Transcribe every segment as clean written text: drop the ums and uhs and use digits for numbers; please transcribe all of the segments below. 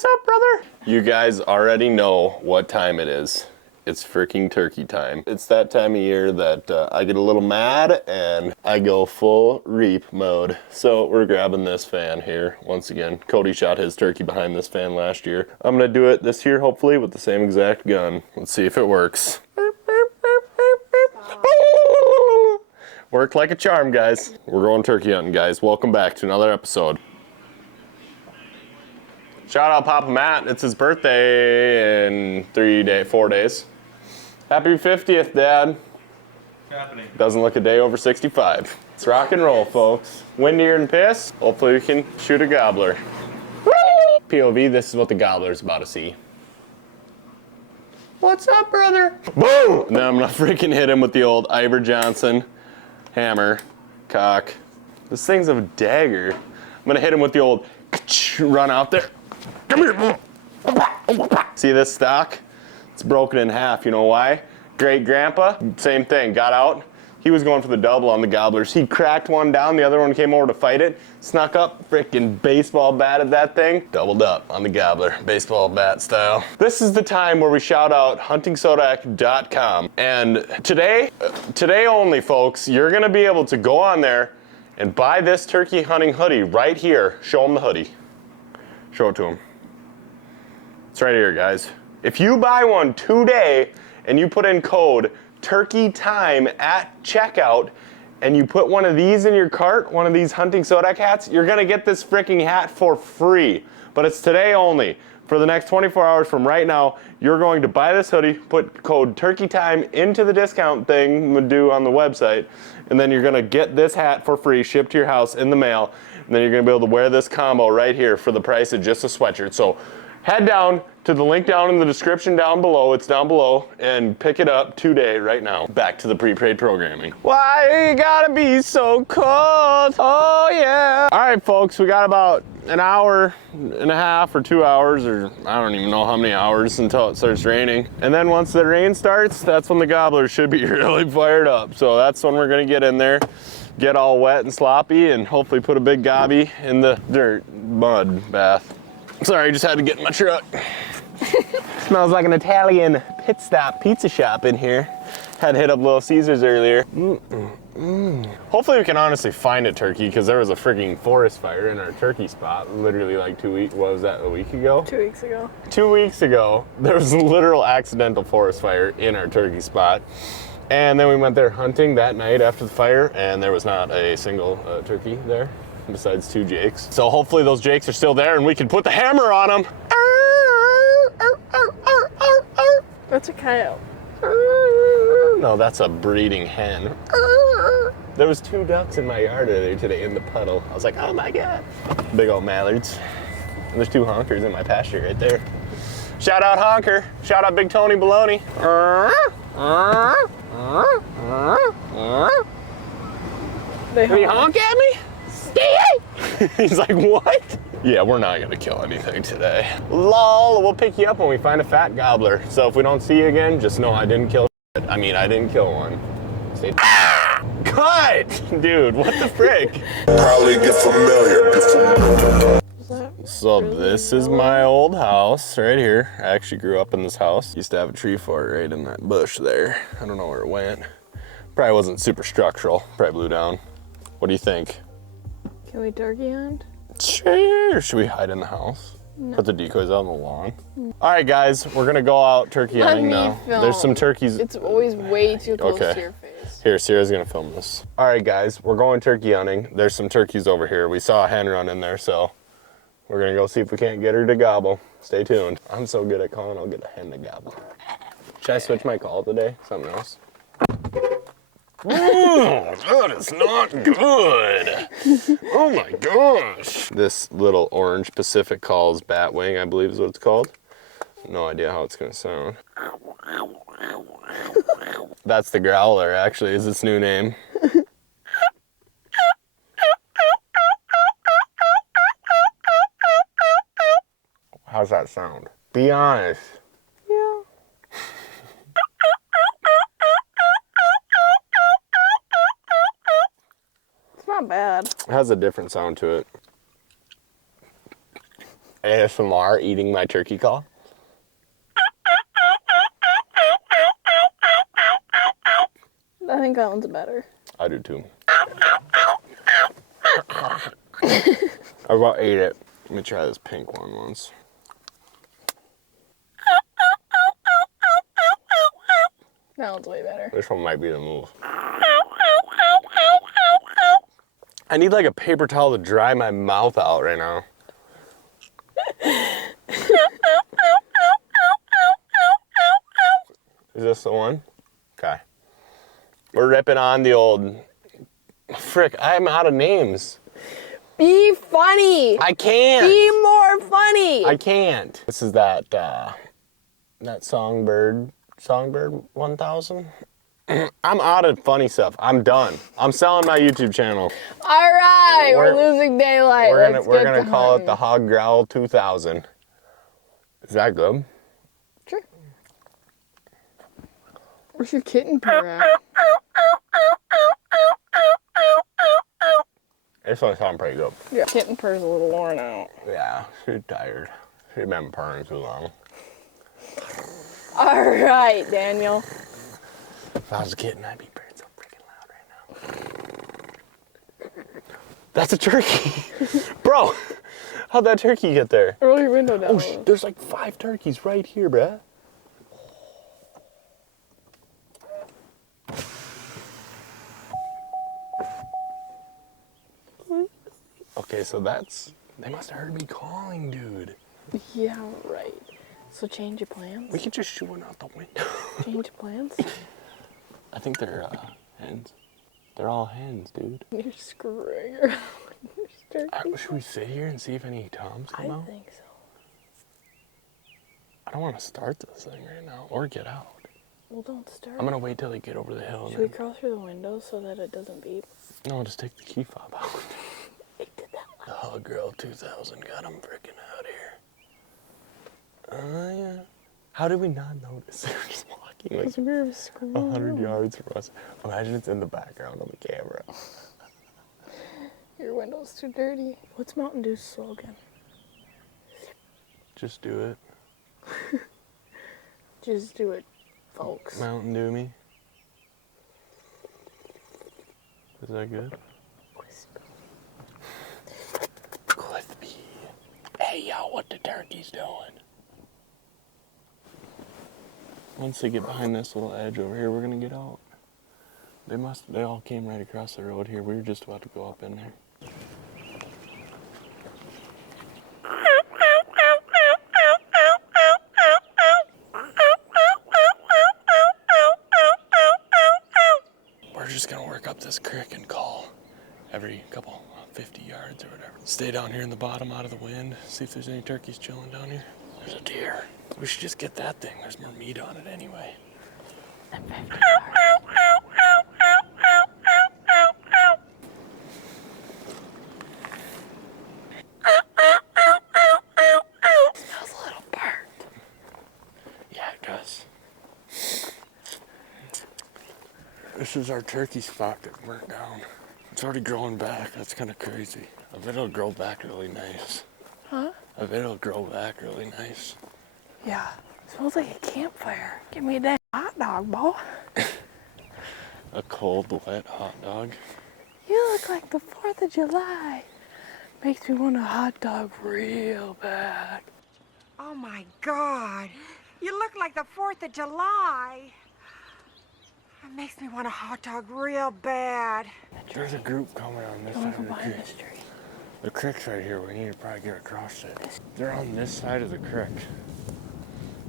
What's up, brother? You guys already know what time it is. It's freaking turkey time. It's that time of year that I get a little mad and I go full reap mode. So we're grabbing this fan here once again. Cody shot his turkey behind this fan last year. I'm gonna do it this year, hopefully, with the same exact gun. Let's see if it works. Worked like a charm, guys. We're going turkey hunting, guys. Welcome back to another episode. Shout out Papa Matt. It's his birthday in 4 days. Happy 50th, Dad. What's happening? Doesn't look a day over 65. It's rock and roll, folks. Windier than piss. Hopefully we can shoot a gobbler. POV, this is what the gobbler's about to see. What's up, brother? Boom! And then I'm gonna freaking hit him with the old Iver Johnson hammer, cock. This thing's a dagger. I'm gonna hit him with the old run out there. Come here. See this stock? It's broken in half. You know why? Great grandpa, same thing, got out. He was going for the double on the gobblers. He cracked one down, the other one came over to fight it, snuck up, freaking baseball batted that thing, doubled up on the gobbler, baseball bat style. This is the time where we shout out huntingsodak.com. And today only, folks, you're gonna be able to go on there and buy this turkey hunting hoodie right here. Show them the hoodie. Show it to them. It's right here, guys. If you buy one today and you put in code TURKEYTIME at checkout and you put one of these in your cart, one of these Hunting Sodak hats, you're gonna get this freaking hat for free. But it's today only. For the next 24 hours from right now, you're going to buy this hoodie, put code TURKEYTIME into the discount thing we do on the website, and then you're gonna get this hat for free, shipped to your house in the mail, and then you're gonna be able to wear this combo right here for the price of just a sweatshirt. So head down to the link down in the description down below, it's down below, and pick it up today, right now. Back to the pre-paid programming. Why you gotta be so cold? Oh yeah. All right, folks, we got about an hour and a half or 2 hours, or I don't even know how many hours until it starts raining. And then once the rain starts, that's when the gobblers should be really fired up. So that's when we're gonna get in there, get all wet and sloppy, and hopefully put a big gobby in the dirt mud bath. Sorry, just had to get in my truck. Smells like an Italian pit stop pizza shop in here. Had to hit up Little Caesars earlier. Hopefully we can honestly find a turkey, because there was a freaking forest fire in our turkey spot literally like 2 weeks, what was that, a week ago? 2 weeks ago. 2 weeks ago, there was a literal accidental forest fire in our turkey spot. And then we went there hunting that night after the fire, and there was not a single turkey there, besides 2 jakes. So hopefully those jakes are still there and we can put the hammer on them. That's a coyote. No, that's a breeding hen. There was 2 ducks in my yard earlier today in the puddle. I was like, oh my God. Big old mallards. And there's 2 honkers in my pasture right there. Shout out Honker. Shout out Big Tony Baloney. They honk at me? He's like, what? Yeah, we're not gonna kill anything today. Lol, we'll pick you up when we find a fat gobbler. So if we don't see you again, just know I didn't kill shit. I mean, I didn't kill one. Stay cut! Dude, what the frick? Probably get familiar. So this is my old house right here. I actually grew up in this house. Used to have a tree fort right in that bush there. I don't know where it went. Probably wasn't super structural. Probably blew down. What do you think? Can we turkey hunt? Sure. Should we hide in the house? No. Put the decoys out on the lawn? All right, guys, we're gonna go out turkey hunting now. There's some turkeys. It's always way too close to your face. Here, Sierra's gonna film this. All right, guys, we're going turkey hunting. There's some turkeys over here. We saw a hen run in there, so we're gonna go see if we can't get her to gobble. Stay tuned. I'm so good at calling, I'll get a hen to gobble. Should I switch my call today? Something else? That is not good. Oh my gosh. This little orange Pacific calls batwing, I believe is what it's called. No idea how it's gonna sound. That's the growler, actually, is its new name. How's that sound? Be honest. Yeah. It's not bad. It has a different sound to it. ASMR eating my turkey call. I think that one's better. I do too. I about ate it. Let me try this pink one once. That one's way better. This one might be the move. I need like a paper towel to dry my mouth out right now. Is this the one? Okay. We're ripping on the old... Frick, I'm out of names. Be funny. I can't. Be more funny. I can't. This is that Songbird 1000. I'm out of funny stuff. I'm done. I'm selling my YouTube channel. All right, we're losing daylight. We're gonna call it the Hog Growl 2000. Is that good? Sure. Where's your kitten purr at? This one sounds pretty good. Your kitten purr's a little worn out. Yeah, she's tired. She's been purring too long. All right, Daniel. If I was a kitten, I'd be purring so freaking loud right now. That's a turkey. Bro, how'd that turkey get there? Roll your window down. Oh, there's like 5 turkeys right here, bruh. Okay, so they must have heard me calling, dude. Yeah, right. So change your plans? We could just shoot one out the window. Change plans? I think they're hens. They're all hens, dude. You're screwing around with your turkey. Should we sit here and see if any toms come out? I think so. I don't want to start this thing right now or get out. Well, don't start. I'm going to wait till they get over the hill. Should we crawl through the window so that it doesn't beep? No, I'll just take the key fob out. It did that The Hog Girl 2000 got them freaking out here. Oh, yeah. How did we not notice? They were just walking like we were screwing 100 yards from us. Imagine it's in the background on the camera. Your window's too dirty. What's Mountain Dew's slogan? Just do it. Just do it, folks. Mountain Dew me. Is that good? Crispy. Hey, y'all, what the turkey's doing? Once they get behind this little edge over here, we're gonna get out. They all came right across the road here. We were just about to go up in there. We're just gonna work up this creek and call every couple 50 yards or whatever. Stay down here in the bottom out of the wind, see if there's any turkeys chilling down here. There's a deer. We should just get that thing. There's more meat on it anyway. And 50 yards. Smells a little burnt. Yeah, it does. This is our turkey spot that burnt down. It's already growing back. That's kind of crazy. I bet it'll grow back really nice. Huh? I bet it'll grow back really nice. Yeah. Smells like a campfire. Give me a damn hot dog, boy. A cold, wet hot dog. You look like the 4th of July. Makes me want a hot dog real bad. Oh my God. You look like the 4th of July. It makes me want a hot dog real bad. There's a group coming on this Don't side go of the behind creek. this tree. The creek's right here. We need to probably get across it. They're on this side of the creek,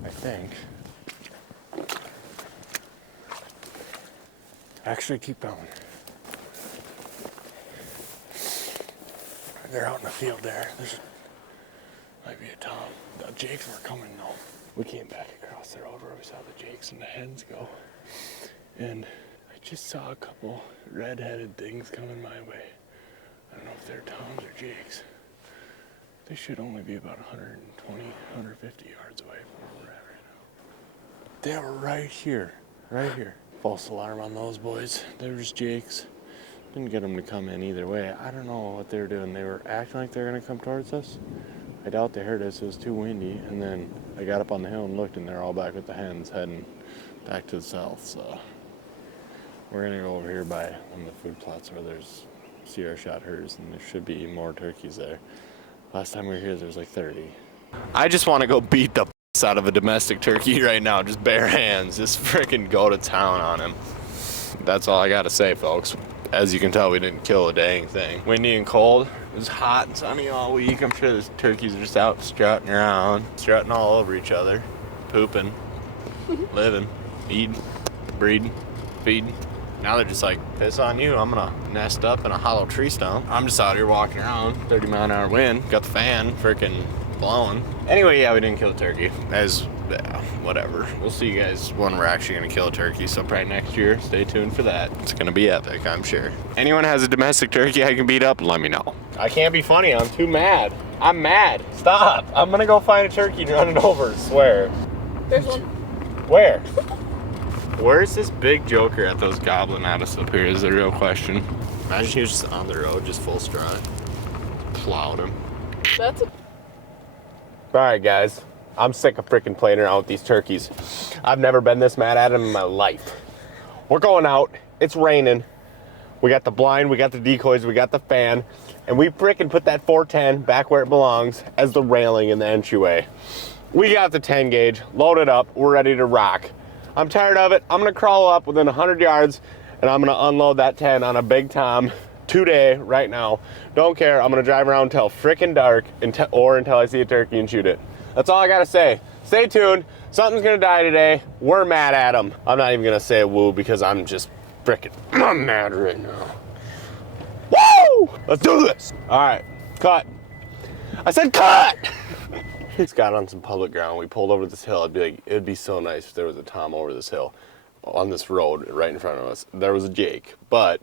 I think. Actually, keep going. They're out in the field there. There's might be a tom. The jakes were coming though. We came back across the road where we saw the jakes and the hens go. And I just saw a couple red-headed things coming my way. I don't know if they're toms or jakes. They should only be about 120, 150 yards away from where we're at right now. They were right here, right here. False alarm on those boys. They were just jakes. Didn't get them to come in either way. I don't know what they were doing. They were acting like they were gonna come towards us, I doubt they heard us. It was too windy. And then I got up on the hill and looked, and they're all back with the hens heading back to the south. So we're gonna go over here by one of the food plots where there's Sierra shot hers, and there should be more turkeys there. Last time we were here, there was like 30. I just want to go beat the out of a domestic turkey right now, just bare hands, just freaking go to town on him. That's all I gotta say, folks. As you can tell, we didn't kill a dang thing. Windy and cold. It was hot and sunny all week. I'm sure the turkeys are just out strutting around, strutting all over each other, pooping, living, eating, breeding, feeding. Now they're just like, piss on you, I'm gonna nest up in a hollow tree stump. I'm just out here walking around, 30-mile-an-hour wind, got the fan freaking blowing. Anyway, yeah, we didn't kill a turkey. Whatever. We'll see you guys when we're actually gonna kill a turkey, so probably next year. Stay tuned for that. It's gonna be epic, I'm sure. Anyone has a domestic turkey I can beat up, let me know. I can't be funny, I'm too mad. I'm mad. Stop. I'm gonna go find a turkey and run it over, swear. There's one. Where? Where's this big joker at those gobbling at us up here is the real question. Imagine he was just on the road, just full strut. Plowed him. That's a... Alright guys, I'm sick of freaking playing around with these turkeys. I've never been this mad at them in my life. We're going out, it's raining. We got the blind, we got the decoys, we got the fan, and we freaking put that 410 back where it belongs as the railing in the entryway. We got the 10 gauge, loaded up, we're ready to rock. I'm tired of it. I'm gonna crawl up within 100 yards and I'm gonna unload that 10 on a Big Tom today, right now. Don't care, I'm gonna drive around until frickin' dark or until I see a turkey and shoot it. That's all I gotta say. Stay tuned, something's gonna die today. We're mad at him. I'm not even gonna say a woo because I'm just I'm mad right now. Woo! Let's do this. All right, cut. I said cut! It's got on some public ground. We pulled over this hill. It'd be so nice if there was a Tom over this hill on this road right in front of us. There was a Jake, but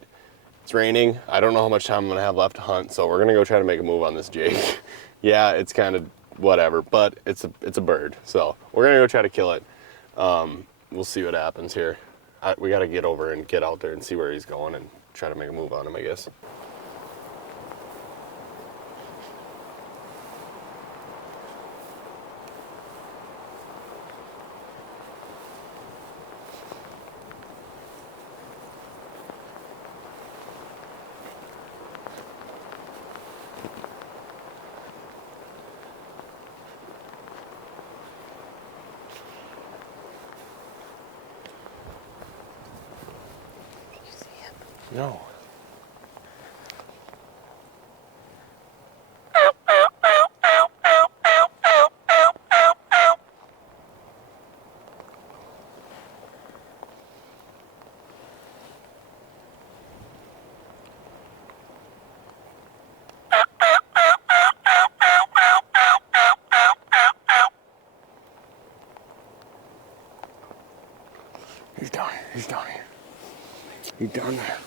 it's raining. I don't know how much time I'm gonna have left to hunt, so we're gonna go try to make a move on this Jake. Yeah, it's kind of whatever, but it's a bird, so we're gonna go try to kill it. We'll see what happens here. We gotta get over and get out there and see where he's going and try to make a move on him, I guess. No. He's down here. He's down here. He's down there.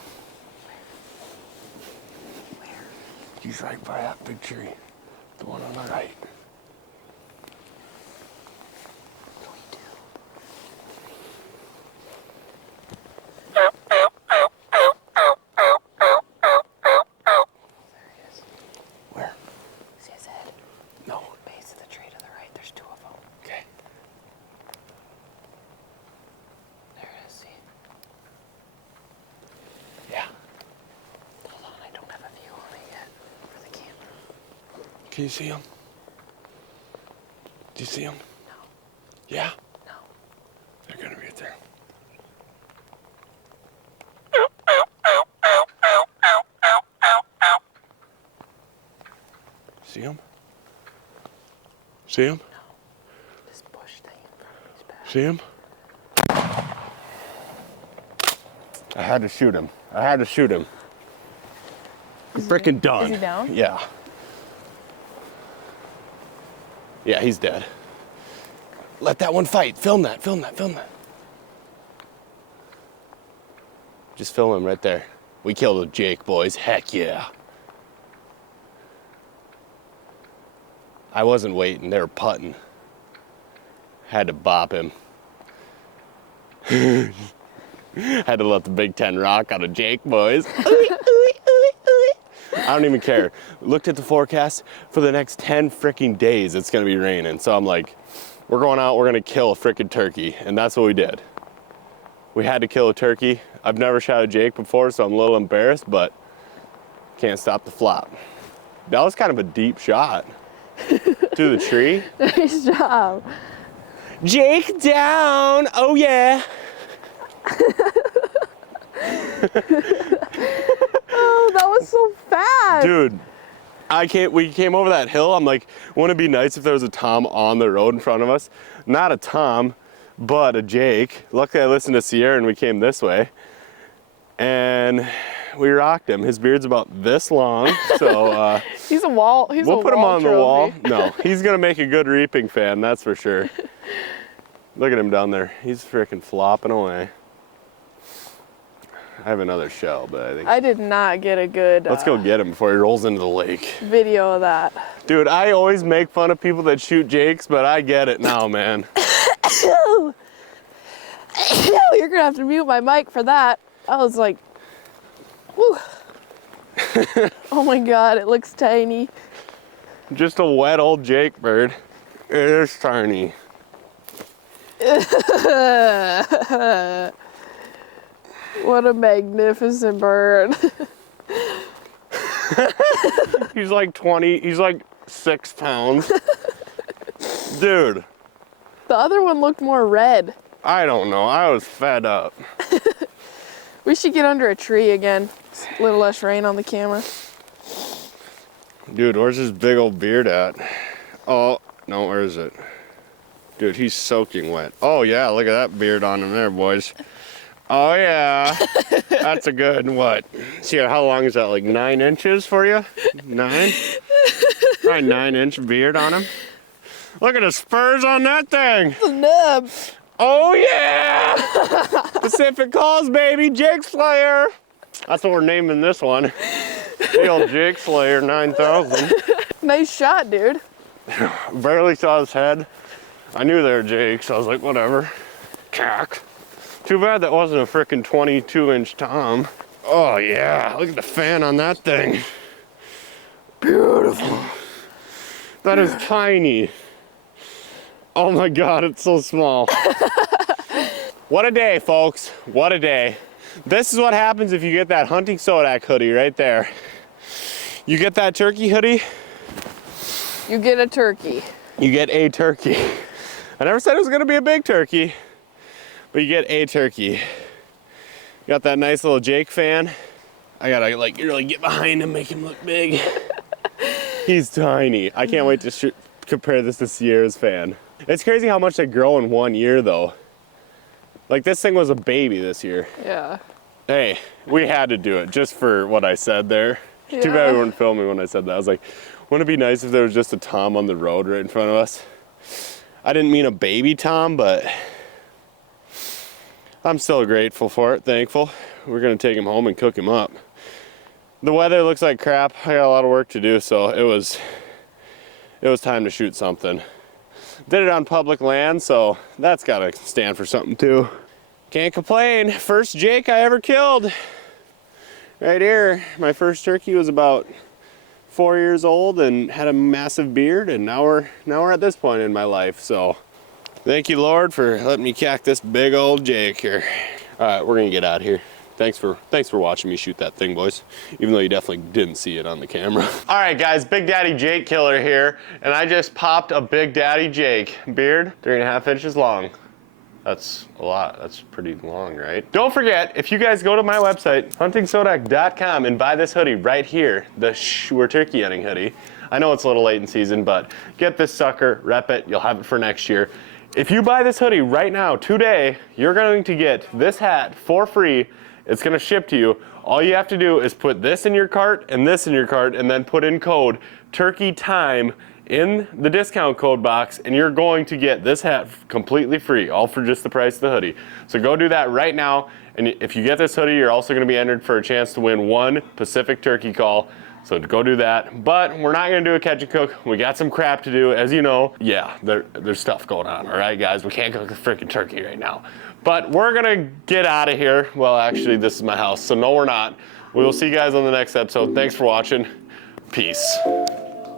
He's right by that big tree, the one on the right. Where? See his head? No. Base of the tree to the right. There's two of them. Okay. There it is. See? Yeah. Hold on. I don't have a view on it yet for the camera. Can you see him? Do you see him? No. Yeah? No. They're gonna be right there. See him? See him? No. This bush thing in front of me's back. See him? I had to shoot him. I had to shoot him. I'm freaking done. Is he down? Yeah. Yeah, he's dead. Let that one fight. Film that, film that, film that. Just film him right there. We killed a Jake, boys. Heck yeah. I wasn't waiting. They were putting. Had to bop him. Had to let the Big Ten rock on a Jake, boys. I don't even care. Looked at the forecast for the next 10 freaking days. It's gonna be raining. So I'm like, we're going out, we're gonna kill a freaking turkey. And that's what we did. We had to kill a turkey. I've never shot a Jake before, so I'm a little embarrassed, but can't stop the flop. That was kind of a deep shot to the tree. Nice job. Jake down, oh yeah. Oh, that was so fast. Dude, we came over that hill. I'm like, wouldn't it be nice if there was a tom on the road in front of us? Not a tom, but a Jake. Luckily I listened to Sierra and we came this way. And we rocked him. His beard's about this long, so He's a wall. we'll put him on the wall. No, he's gonna make a good reaping fan, that's for sure. Look at him down there. He's freaking flopping away. I have another shell, but I think I did not get a good let's go get him before he rolls into the lake. video of that. Dude, I always make fun of people that shoot Jakes, but I get it now, man. You're gonna have to mute my mic for that. I was like, whew. Oh my God, it looks tiny. Just a wet old Jake bird. It is tiny. What a magnificent bird. He's like 6 pounds. Dude, The other one looked more red. I don't know. I was fed up. We should get under a tree again. A little less rain on the camera. Dude, where's his big old beard at? Oh, no, where is it? Dude, he's soaking wet. Oh yeah, look at that beard on him there, boys. Oh yeah, that's a good, what? See, how long is that, like 9 inches for you? 9? Probably 9-inch beard on him. Look at the spurs on that thing. The nub. Oh yeah! Pacific Calls, baby, Jake Slayer. That's what we're naming this one. The old Jake Slayer 9000. Nice shot, dude. Barely saw his head. I knew they were Jakes, so I was like, whatever. Cack. Too bad that wasn't a frickin' 22-inch tom. Oh yeah, look at the fan on that thing. Beautiful. That is tiny. Oh my God, it's so small. What a day, folks. What a day. This is what happens if you get that hunting Sodak hoodie right there. You get that turkey hoodie, You get a turkey. you get a turkey. I never said it was gonna be a big turkey, but you get a turkey. You got that nice little Jake fan. I gotta like really get behind him, make him look big. He's tiny. I can't wait to compare this to Sierra's fan. It's crazy how much they grow in 1 year though. Like this thing was a baby this year. Yeah. Hey, we had to do it just for what I said there. Yeah. Too bad we weren't filming when I said that. I was like, wouldn't it be nice if there was just a tom on the road right in front of us? I didn't mean a baby tom, but I'm still grateful for it, thankful. We're gonna take him home and cook him up. The weather looks like crap. I got a lot of work to do, so it was time to shoot something. Did it on public land, so that's gotta stand for something too. Can't complain. First Jake I ever killed. Right here. My first turkey was about 4 years old and had a massive beard, and now we're at this point in my life, so thank you, Lord, for letting me cack this big old Jake here. All right, we're gonna get out of here. Thanks for watching me shoot that thing, boys, even though you definitely didn't see it on the camera. All right, guys, Big Daddy Jake Killer here, and I just popped a Big Daddy Jake. Beard, 3.5 inches long. That's a lot. That's pretty long, right? Don't forget, if you guys go to my website, huntingsodak.com, and buy this hoodie right here, the We're Turkey Hunting hoodie. I know it's a little late in season, but get this sucker, rep it, you'll have it for next year. If you buy this hoodie right now, today, you're going to get this hat for free. It's gonna ship to you. All you have to do is put this in your cart and this in your cart, and then put in code TURKEYTIME in the discount code box, and you're going to get this hat completely free, all for just the price of the hoodie. So go do that right now, and if you get this hoodie, you're also gonna be entered for a chance to win 1 Pacific turkey call. So go do that. But we're not gonna do a catch and cook. We got some crap to do, as you know. Yeah, there's stuff going on, all right, guys? We can't cook a freaking turkey right now. But we're gonna get out of here. Well, actually, this is my house, so no, we're not. We will see you guys on the next episode. Thanks for watching. Peace.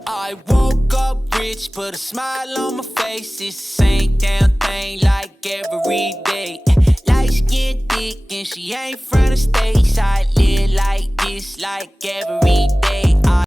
I woke up rich, put a smile on my face. It's the same damn thing like every day. Light skin thick and she ain't from the States. I live like this like every